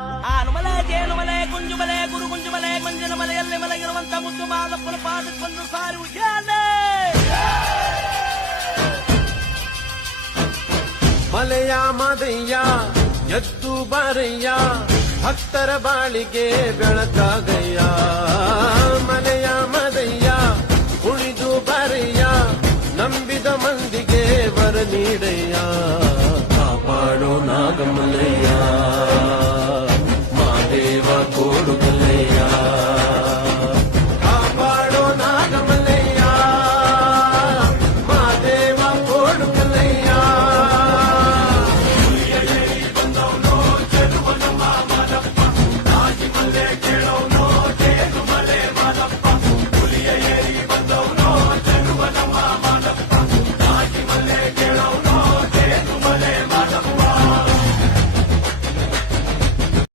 ಆನುಮಲೆ ಜೇನುಮಲೆ ಗುಂಜುಮಲೆ ಗುರು ಗುಂಜುಮಲೆ ಮಂಜನ ಮಲೆಯಲ್ಲಿ ಮಲಗಿರುವಂತ ಮುದ್ದು ಮಾದಪ್ಪನ ಪಾದಕ್ಕೊಂದು ಸಾರಿ ಉಜ್ಜಾಲೆ. ಮಲೆಯ ಮದಯ್ಯ ಎದ್ದು ಬಾರಯ್ಯ ಭಕ್ತರ ಬಾಳಿಗೆ ಬೆಳಕಾಗಯ್ಯ. ಮಲೆಯ ಮದಯ್ಯ ಉಳಿದು ಬಾರಯ್ಯ ನಂಬಿದ ಮಂದಿಗೆ ವರ ನೀಡಯ್ಯ. ಕಾಪಾಡೋ ನಾಗಮಲಯ್ಯ.